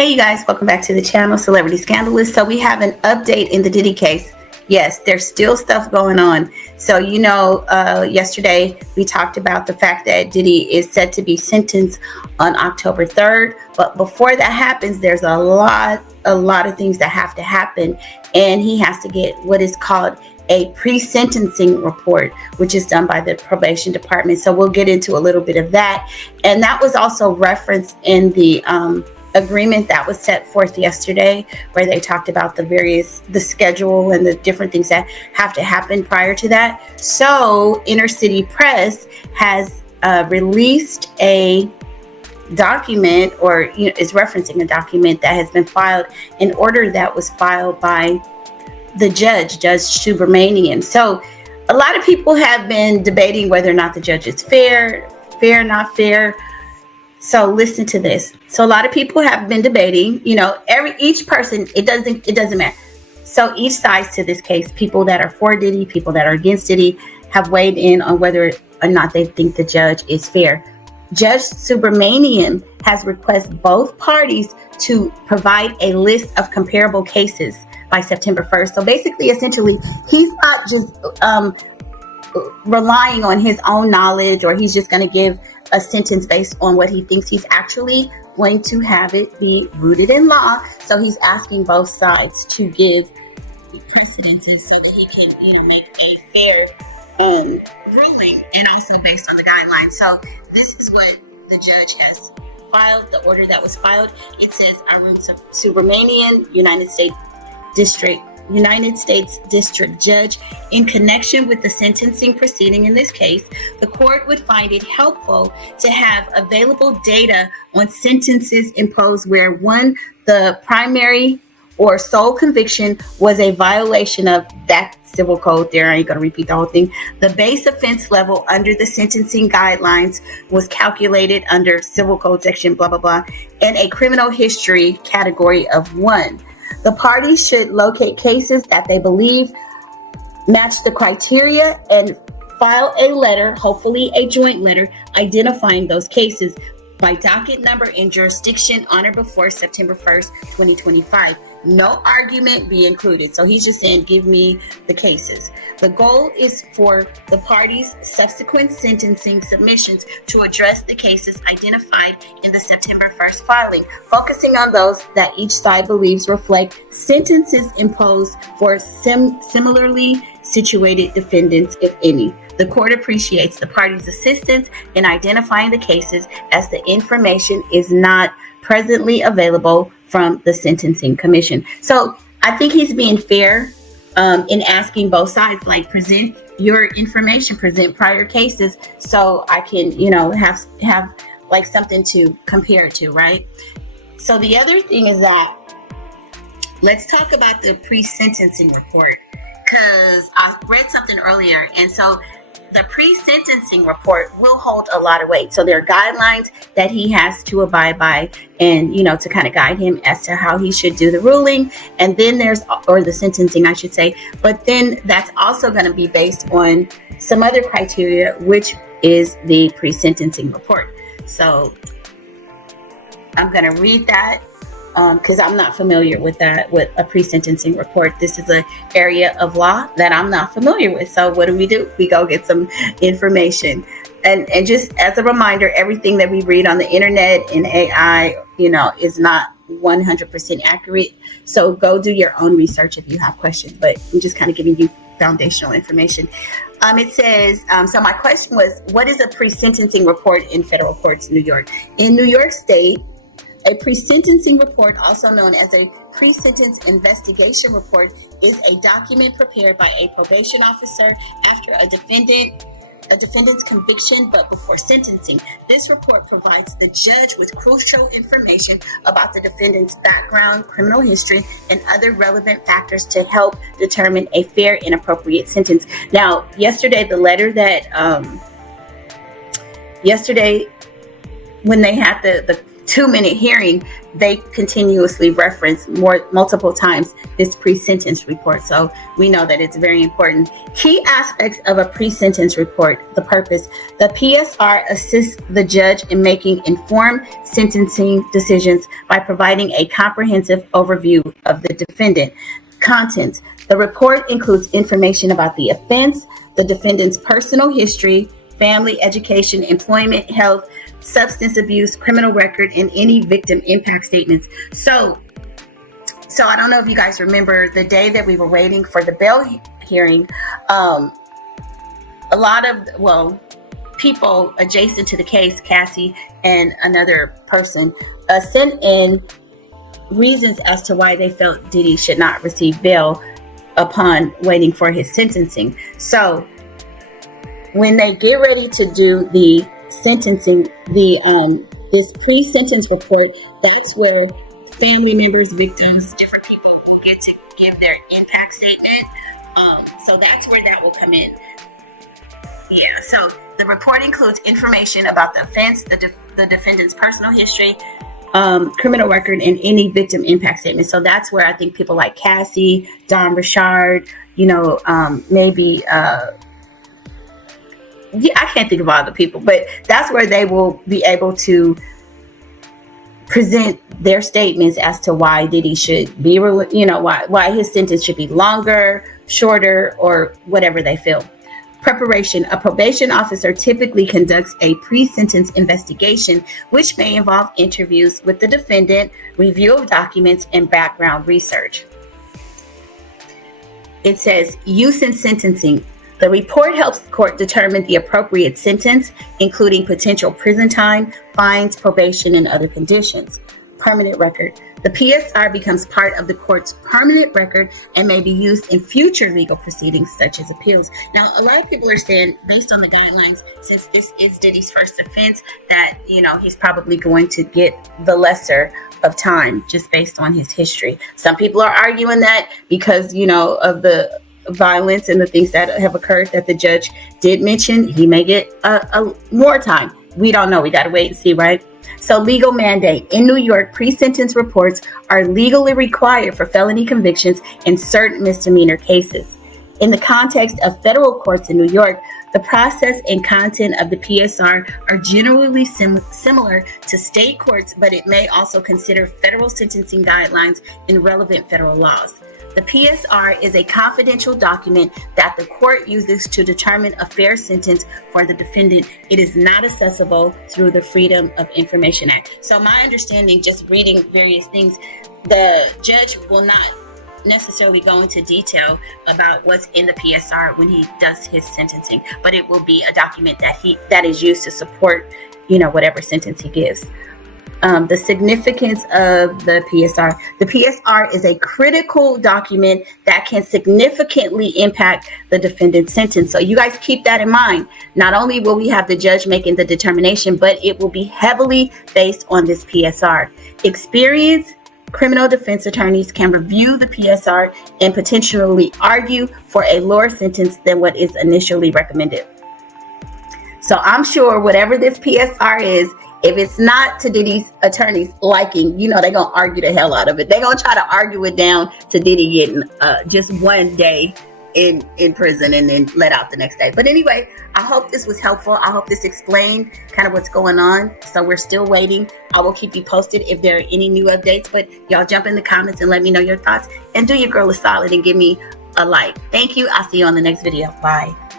Hey you guys, welcome back to the channel, Celebrity Scandalous. So we have an update in the Diddy case. Yes, there's still stuff going on. So yesterday we talked about the fact that Diddy is set to be sentenced on October 3rd. But before that happens, there's a lot of things that have to happen. And he has to get what is called a pre-sentencing report, which is done by the probation department. So we'll get into a little bit of that. And that was also referenced in the agreement that was set forth yesterday, where they talked about the schedule and the different things that have to happen prior to that. So Inner City Press has released a document, or is referencing a document that has been filed, an order that was filed by the Judge Subramanian. So a lot of people have been debating whether or not the judge is fair, not fair. So listen to this. So a lot of people have been debating, each person, it doesn't matter. So each side to this case, people that are for Diddy, people that are against Diddy, have weighed in on whether or not they think the judge is fair. Judge Subramanian has requested both parties to provide a list of comparable cases by September 1st. So basically, essentially, he's not just relying on his own knowledge, or he's just going to give a sentence based on what he thinks. He's actually going to have it be rooted in law. So he's asking both sides to give precedences so that he can, make a fair ruling, and also based on the guidelines. So this is what the judge has filed, the order that was filed. It says, Arun Subramanian, United States District Judge, in connection with the sentencing proceeding in this case, the court would find it helpful to have available data on sentences imposed where one, the primary or sole conviction was a violation of that civil code. There, I ain't gonna repeat the whole thing. The base offense level under the sentencing guidelines was calculated under civil code section blah blah blah, and a criminal history category of 1. The parties should locate cases that they believe match the criteria and file a letter, hopefully a joint letter, identifying those cases by docket number and jurisdiction on or before September 1st, 2025. No argument be included. So he's just saying, give me the cases. The goal is for the parties' subsequent sentencing submissions to address the cases identified in the September 1st filing, focusing on those that each side believes reflect sentences imposed for similarly situated defendants, if any. The court appreciates the parties' assistance in identifying the cases, as the information is not presently available from the Sentencing Commission. So I think he's being fair in asking both sides, like, present your information, present prior cases, so I can, have like something to compare to, right? So the other thing is that, let's talk about the pre-sentencing report, because I read something earlier, and so the pre-sentencing report will hold a lot of weight. So there are guidelines that he has to abide by, and to kind of guide him as to how he should do the ruling. And then or the sentencing, I should say. But then that's also going to be based on some other criteria, which is the pre-sentencing report. So I'm going to read that because I'm not familiar with that, with a pre-sentencing report. This is an area of law that I'm not familiar with. So what do? We go get some information. And just as a reminder, everything that we read on the internet and AI, is not 100% accurate. So go do your own research if you have questions. But I'm just kind of giving you foundational information. It says, so my question was, what is a pre-sentencing report in federal courts, New York? In New York State, a pre-sentencing report, also known as a pre-sentence investigation report, is a document prepared by a probation officer after a defendant's conviction, but before sentencing. This report provides the judge with crucial information about the defendant's background, criminal history, and other relevant factors to help determine a fair and appropriate sentence. Now, yesterday, the letter that when they had the 2-minute hearing, they continuously reference multiple times this pre-sentence report. So we know that it's very important. Key aspects of a pre-sentence report: the purpose. The PSR assists the judge in making informed sentencing decisions by providing a comprehensive overview of the defendant. Contents. The report includes information about the offense, the defendant's personal history, family, education, employment, health, substance abuse, criminal record, and any victim impact statements. So I don't know if you guys remember the day that we were waiting for the bail hearing. A lot of, people adjacent to the case, Cassie and another person, sent in reasons as to why they felt Diddy should not receive bail upon waiting for his sentencing. So when they get ready to do the sentencing, this pre-sentence report, that's where family members, victims, different people will get to give their impact statement. So that's where that will come in. Yeah, so the report includes information about the offense, the defendant's personal history, criminal record, and any victim impact statement. So that's where I think people like Cassie, Don Richard, maybe I can't think of all the people, but that's where they will be able to present their statements as to why Diddy should be, why his sentence should be longer, shorter, or whatever they feel. Preparation. A probation officer typically conducts a pre-sentence investigation, which may involve interviews with the defendant, review of documents, and background research. It says, use in sentencing. The report helps the court determine the appropriate sentence, including potential prison time, fines, probation, and other conditions. Permanent record. The PSR becomes part of the court's permanent record and may be used in future legal proceedings, such as appeals. Now, a lot of people are saying, based on the guidelines, since this is Diddy's first offense, that, he's probably going to get the lesser of time just based on his history. Some people are arguing that because, of the violence and the things that have occurred that the judge did mention, he may get a more time. We don't know. We got to wait and see, right? So legal mandate. In New York, pre-sentence reports are legally required for felony convictions and certain misdemeanor cases. In the context of federal courts in New York, the process and content of the PSR are generally similar to state courts, but it may also consider federal sentencing guidelines and relevant federal laws. The PSR is a confidential document that the court uses to determine a fair sentence for the defendant. It is not accessible through the Freedom of Information Act. So my understanding, just reading various things, the judge will not necessarily go into detail about what's in the PSR when he does his sentencing, but it will be a document that is used to support, whatever sentence he gives. The significance of the PSR. The PSR is a critical document that can significantly impact the defendant's sentence. So you guys keep that in mind. Not only will we have the judge making the determination, but it will be heavily based on this PSR. Experienced criminal defense attorneys can review the PSR and potentially argue for a lower sentence than what is initially recommended. So I'm sure whatever this PSR is, if it's not to Diddy's attorney's liking, they're going to argue the hell out of it. They're going to try to argue it down to Diddy getting just one day in prison and then let out the next day. But anyway, I hope this was helpful. I hope this explained kind of what's going on. So we're still waiting. I will keep you posted if there are any new updates. But y'all jump in the comments and let me know your thoughts. And do your girl a solid and give me a like. Thank you. I'll see you on the next video. Bye.